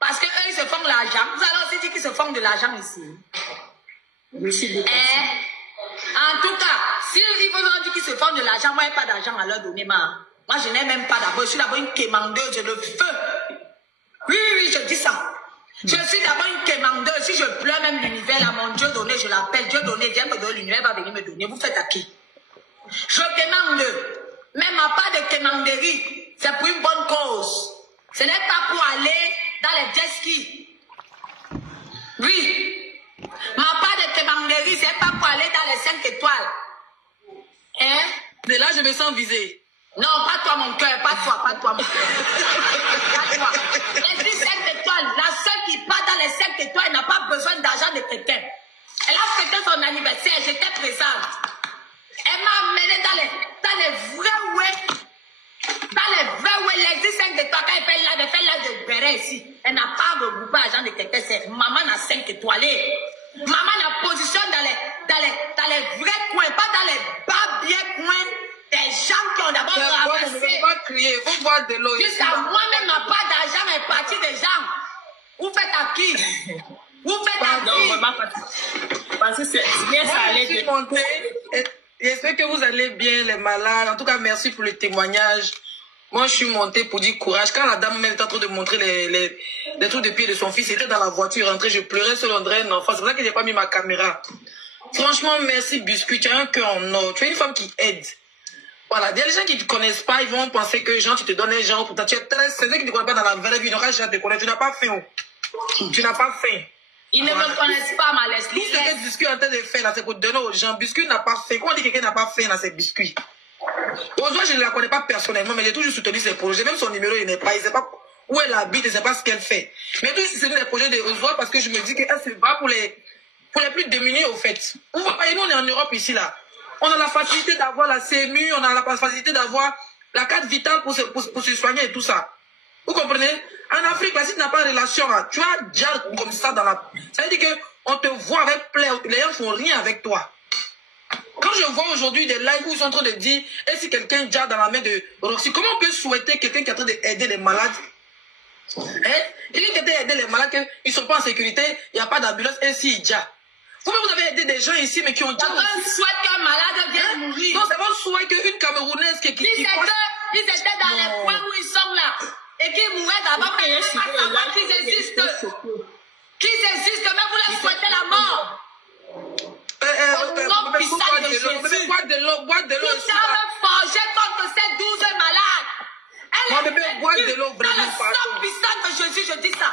Parce qu'eux, ils se font de l'argent. Vous allez aussi dire qu'ils se font de l'argent ici. En tout cas, s'ils vous ont dit qu'ils se font de l'argent, moi, il n'y a pas d'argent à leur donner. Moi, je n'ai même pas d'abord. Je suis d'abord une quémandeuse de feu. Oui, je dis ça. Je suis d'abord une quémandeuse. Si je pleure même l'univers, là, mon Dieu donné, je l'appelle. Dieu donné, viens me donner, l'univers va venir me donner. Vous faites à qui? Je quémande. Même ma part de quémanderie, c'est pour une bonne cause. Ce n'est pas pour aller dans les jet skis. Oui. Ma part de quémanderie, c'est pas pour aller dans les 5 étoiles. Hein? De là, je me sens visée. Non, pas toi, mon cœur, pas toi, mon cœur. Pas toi. Les 5 étoiles, la seule qui part dans les 5 étoiles n'a pas besoin d'argent de quelqu'un. Elle a fêté son anniversaire, j'étais présente. Elle m'a amené dans les vrais ouais. Dans les vrais ouais, les 5 étoiles, quand elle fait là de béret ici, elle n'a pas regroupé l'argent de quelqu'un, c'est maman a 5 étoiles. Maman la position dans les vrais coins, pas dans les bas bien coins. Des gens qui ont d'abord ramassé. Je ne vais pas crier, il faut boire de l'eau. Jusqu'à moi-même, ma part d'argent est partie des gens. Vous faites à qui? Vous faites à qui? Non, vraiment pas. Parce que c'est bien ça allait de monter. J'espère que vous allez bien, les malades. En tout cas, merci pour le témoignage. Moi, je suis montée pour dire courage. Quand la dame était en train de montrer les trucs de pied de son fils, il était dans la voiture, rentré, je pleurais sur l'André, un enfant. C'est pour ça que je n'ai pas mis ma caméra. Franchement, merci, Biscuit. Tu as un cœur en or. Tu es une femme qui aide. Voilà, il y a des gens qui ne te connaissent pas, ils vont penser que genre, tu te donnes les gens, pourtant tu es très, c'est ceux qui ne te connaissent pas dans la vraie vie, donc quand je te connais, tu n'as pas faim. Tu n'as pas faim. Ils ne me connaissent pas, ma Leslie. Tout ce que Biscuit est en train de faire là, c'est pour donner aux gens. Biscuit n'a pas fait. Quand on dit que quelqu'un n'a pas fait dans ses biscuits. Aujourd'hui, je ne la connais pas personnellement, mais j'ai toujours soutenu ses projets. Même son numéro, il n'est pas. Il ne sait pas où elle habite, il ne sait pas ce qu'elle fait. Mais toujours soutenu les projets de Ozoa parce que je me dis qu'elle se bat pour les plus démunis, au fait. Vous voyez, nous, on est en Europe ici, là. On a la facilité d'avoir la CMU, on a la facilité d'avoir la carte vitale pour se soigner et tout ça. Vous comprenez? En Afrique, là, si tu n'as pas de relation, là, tu as déjà comme ça dans la... Ça veut dire qu'on te voit avec plaie, les gens ne font rien avec toi. Quand je vois aujourd'hui des lives où ils sont en train de dire, et si quelqu'un déjà dans la main de Roxy, comment on peut souhaiter quelqu'un qui est en train d'aider les malades? Hein? Quelqu'un qui est en train d'aider les malades, qu'ils ne sont pas en sécurité, il n'y a pas d'ambulance, et si déjà. Vous avez aidé des gens ici, mais qui ont déjà... C'est un souhait qu'un malade vienne mourir. Non, c'est pas un souhait qu'une Camerounaise qui ils étaient dans les coins où ils sont là. Et qui mouraient d'abord, mais ils ne savent pas qu'ils existent. Qu'ils existent, mais vous leur souhaitez la mort. Au nom puissant de Jésus. Bois de l'eau. Vous avez forgé contre ces 12 malades. Bois de l'eau, dans le sang puissant de Jésus, je dis ça.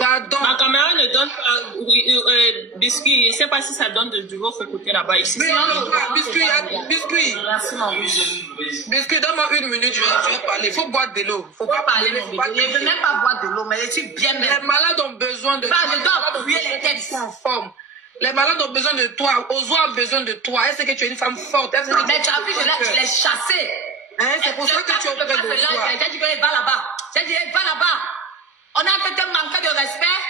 Pardon. Ma caméra ne donne pas biscuit. Je ne sais pas si ça donne du votre côté là-bas. Ici, Biscuit. Biscuit, donne-moi une minute, je vais parler. Il faut boire de l'eau. Il ne faut pas parler, mon bébé. Je ne veux même pas boire de l'eau, mais je suis bien même. Les malades ont besoin de... Je dois appuyer les têtes. En forme. Les malades ont besoin de toi. Ozoa a besoin de toi. Est-ce que tu es une femme forte? Mais tu as vu, je l'ai chassé. C'est pour ça que tu es auprès de Ozoa. J'ai dit que va là-bas. J'ai dit, va là-bas. On a fait te manquer de respect.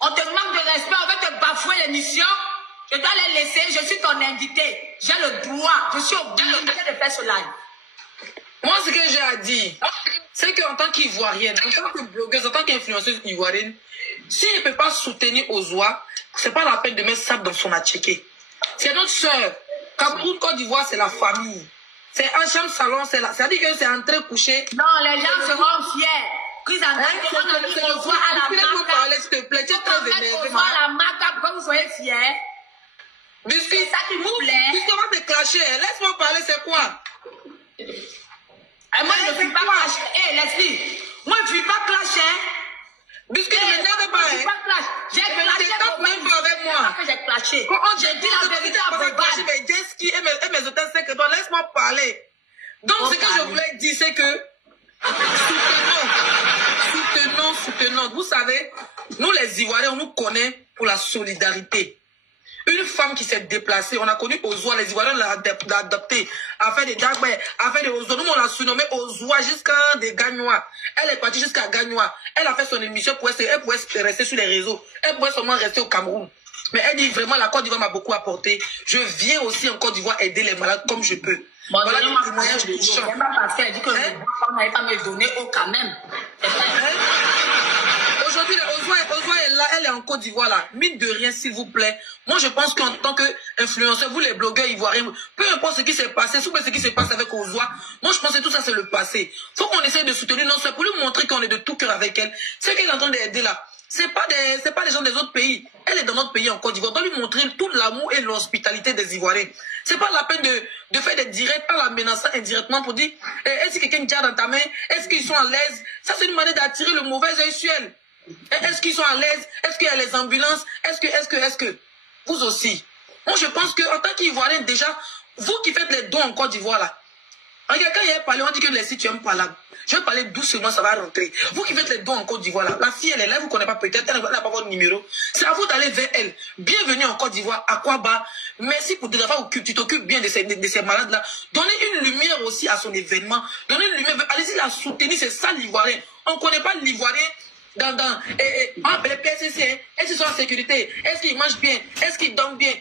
On te manque de respect. On veut te bafouer l'émission. Je dois les laisser. Je suis ton invité. J'ai le droit. Je suis obligée de faire ce live. Moi, ce que j'ai à dire, c'est qu'en tant qu'Ivoirienne, en tant que blogueuse, en tant qu'influenceuse ivoirienne, si elle ne peut pas soutenir Ozoa, ce n'est pas la peine de mettre ça dans son atchéké. C'est notre soeur. Cameroun, Côte d'Ivoire, c'est la famille. C'est un chambre salon, c'est là. C'est-à-dire que c'est entré couché. Non, les gens seront fiers. Qu'ils en Ozoa à la marque. S'il te plaît, tu es très énervé. Ozoa à la marque pour que vous soyez fiers. Biscuit, ça qui vous plaît. Biscuit, on va te clasher. Laisse-moi parler, c'est quoi? Moi, je ne suis pas clash. Hé, Leslie, moi, je ne suis pas clash. Biscuit, ne m'énerve pas. Je ne suis pas clash. J'ai clashé même pas avec moi. J'ai clashé. J'ai dit la vérité à Bobad. Mais Jesky et mes hôtels 5 étoiles, laisse-moi parler. Donc, ce que je voulais dire, c'est que soutenons. Vous savez, nous les Ivoiriens, on nous connaît pour la solidarité. Une femme qui s'est déplacée, on a connu Ozoa, les Ivoiriens l'ont adopté, a fait des Dagbe, a fait des Ozoa. Nous, on l'a surnommé Ozoa jusqu'à des Gagnois. Elle est partie jusqu'à Gagnois. Elle a fait son émission elle pouvait rester sur les réseaux. Elle pouvait seulement rester au Cameroun. Mais elle dit vraiment, la Côte d'Ivoire m'a beaucoup apporté. Je viens aussi en Côte d'Ivoire aider les malades comme je peux. Bon, voilà le témoignage de Jean. Elle dit que on n'avait pas me donner au quand même. Aujourd'hui, Ozoa est là, elle est en Côte d'Ivoire là. Mine de rien, s'il vous plaît. Moi, je pense qu'en tant qu'influenceur, vous les blogueurs ivoiriens, peu importe ce qui s'est passé, surtout ce qui se passe avec Ozoa, moi je pense que tout ça c'est le passé. Faut qu'on essaye de soutenir non seulement pour lui montrer qu'on est de tout cœur avec elle. Ce qu'elle est en train d'aider là, c'est pas les gens des autres pays. Elle est dans notre pays en Côte d'Ivoire. On doit lui montrer tout l'amour et l'hospitalité des Ivoiriens. C'est pas la peine de faire des directs en la menaçant indirectement pour dire est-ce que quelqu'un tient dans ta main? Est-ce qu'ils sont à l'aise? Ça c'est une manière d'attirer le mauvais œil sur elle. Est-ce qu'ils sont à l'aise? Est-ce qu'il y a les ambulances? Est-ce que vous aussi? Moi je pense qu'en tant qu'Ivoirien déjà, vous qui faites les dons en Côte d'Ivoire là, regarde, quand il y a parlé, on dit que les sites tu n'aimes pas là. Je vais parler doucement, ça va rentrer. Vous qui faites les dons en Côte d'Ivoire là, la fille elle est là, vous ne connaissez pas peut-être, elle n'a pas votre numéro. C'est à vous d'aller vers elle. Bienvenue en Côte d'Ivoire, Aquaba. Merci pour tu t'occupes bien de ces malades là. Donnez une lumière aussi à son événement. Donnez une lumière, allez-y la soutenir, c'est ça l'Ivoirien. On ne connaît pas l'Ivoirien. Les PSC, est-ce qu'ils sont en sécurité? Est-ce qu'ils mangent bien? Est-ce qu'ils dorment bien?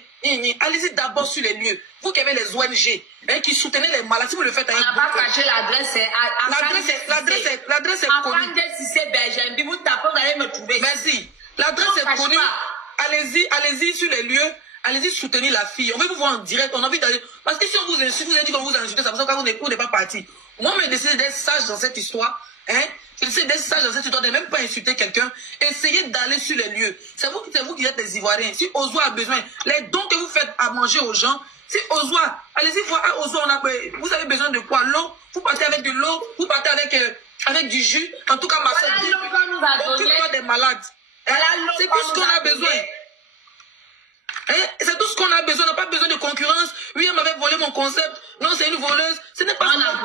Allez-y d'abord sur les lieux. Vous qui avez les ONG qui soutenez les malades, si vous le faites avec vous. On n'a pas caché l'adresse. L'adresse est connue. Vous tapez, vous allez me trouver. Merci. L'adresse est connue. Allez-y sur les lieux. Allez-y soutenir la fille. On veut vous voir en direct. On a envie d'aller. Parce que si on vous insulte, vous avez dit qu'on vous a insulté, ça veut dire que vous n'êtes pas parti. Moi, j'ai décidé d'être sage dans cette histoire. J'ai décidé d'être sage dans cette histoire, de même pas insulter quelqu'un. Essayez d'aller sur les lieux. C'est vous qui êtes les Ivoiriens. Si Ozoa a besoin, les dons que vous faites à manger aux gens, si Ozoa, allez-y voir Ozoa, vous avez besoin de quoi? L'eau, vous partez avec de l'eau, vous partez avec du jus. En tout cas, ma soeur, occupe-toi des malades. C'est tout ce qu'on a besoin. C'est tout ce qu'on a besoin. On n'a pas besoin de concurrence. Oui, elle m'avait volé mon concept. Non, c'est une voleuse. Ce n'est pas ça.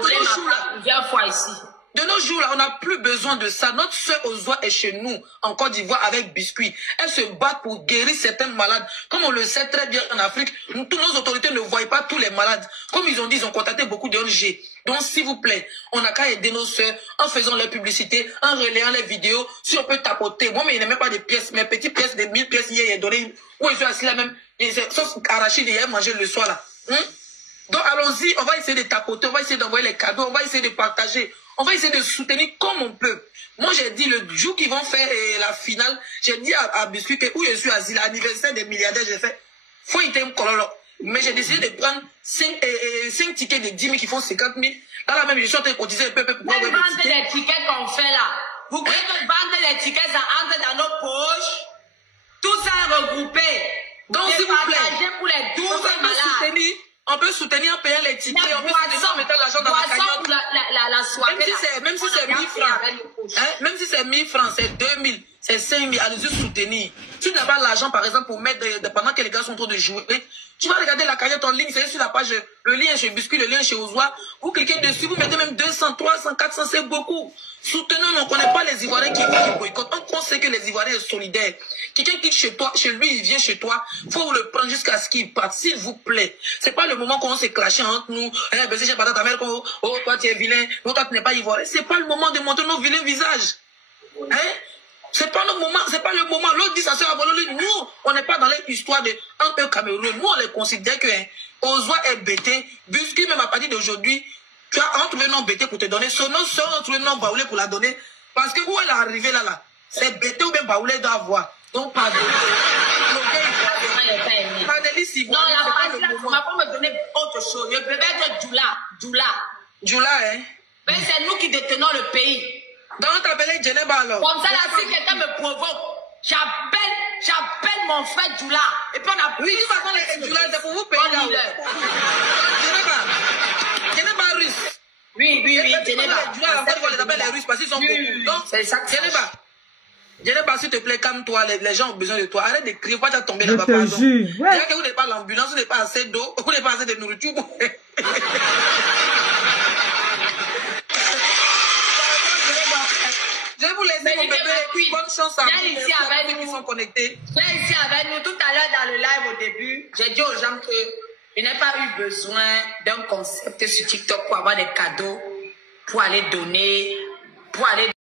Plusieurs fois ici. De nos jours, là, on n'a plus besoin de ça. Notre soeur Ozwa est chez nous, en Côte d'Ivoire, avec Biscuit. Elle se bat pour guérir certains malades. Comme on le sait très bien en Afrique, toutes nos autorités ne voient pas tous les malades. Comme ils ont dit, ils ont contacté beaucoup d'ONG. Donc, s'il vous plaît, on n'a qu'à aider nos soeurs en faisant les publicités, en relayant les vidéos. Si on peut tapoter. Moi, mais il n'y a même pas de pièces. Mes petites pièces de 1000 pièces, hier, il a donné. Où je suis assis là même. Sauf arachide, hier, manger le soir là. Donc, allons-y. On va essayer de tapoter. On va essayer d'envoyer les cadeaux. On va essayer de partager. On va essayer de soutenir comme on peut. Moi, j'ai dit, le jour qu'ils vont faire la finale, j'ai dit à Biscuit que où je suis assis, l'anniversaire des milliardaires, j'ai fait, faut y être cololo. Mais j'ai décidé de prendre 5 tickets de 10 000 qui font 50 000. Là, là même, je suis en train de cotiser un peu pour vendre les tickets qu'on fait là. Vous croyez que vendre les tickets, ça entre dans nos poches? Tout ça regroupé. Donc, s'il vous plaît, pour les 12 malades. On peut soutenir en payant les tickets, on peut soutenir en mettant l'argent dans la cagnotte. Même si c'est 1000 francs, même si c'est 1000 francs, c'est 2000, c'est 5000, allez-y soutenir. Si tu n'as pas l'argent, par exemple, pour mettre, pendant que les gars sont en train de jouer, tu vas regarder la cagnotte en ligne, c'est sur la page, le lien chez Biscuit, le lien chez Ozwa, vous cliquez dessus, vous mettez même 200, 300, 400, c'est beaucoup. Soutenons, on ne connaît pas les Ivoiriens qui boycottent. On sait que les Ivoiriens sont solidaires. Quelqu'un quitte chez toi, chez lui, il vient chez toi, il faut le prendre jusqu'à ce qu'il parte, s'il vous plaît. C'est pas le moment qu'on s'est clashé entre nous. J'ai pas ta mère, oh, toi tu es vilain, oh, toi tu n'es pas Ivoirien. C'est pas le moment de montrer nos vilains visages. C'est pas le moment, c'est pas le moment. L'autre dit ça, c'est nous, on n'est pas dans l'histoire de un Cameroun. Nous, on les considère que Ozwa est bêté. Biscuit, même à partir d'aujourd'hui, tu as trouvé un nom bêté pour te donner. Son nom, on trouvé un nom baoulé pour la donner. Parce que où elle est arrivée là, c'est bêté ou bien baoulé doit avoir. Donc, pardon. Non, la partie là, tu m'as pas me donner autre chose. Je peux être Djoula, hein? Mais c'est nous qui détenons le pays. Donc, on t'appelait Djeneba alors. Comme ça, là, si quelqu'un me provoque, j'appelle mon frère Djoula. Et puis on a... Oui, de toute façon, les Djoula, c'est pour vous payer là. Djeneba russe. Oui, Djeneba. Djoula, en fait, on les appelle les Russes parce qu'ils sont beaucoup. Donc, Djeneba, s'il te plaît, calme-toi. Les gens ont besoin de toi. Arrête de crier, pas de tomber là-bas. Je te jure. Déjà que vous n'avez pas l'ambulance, vous n'avez pas assez d'eau, vous n'avez pas assez de nourriture. Je vais vous laisser mon bébé. Bonne chance à vous qui sont connectés. Viens ici avec nous. Tout à l'heure dans le live au début, j'ai dit aux gens que je n'ai pas eu besoin d'un concept sur TikTok pour avoir des cadeaux, pour aller donner, pour aller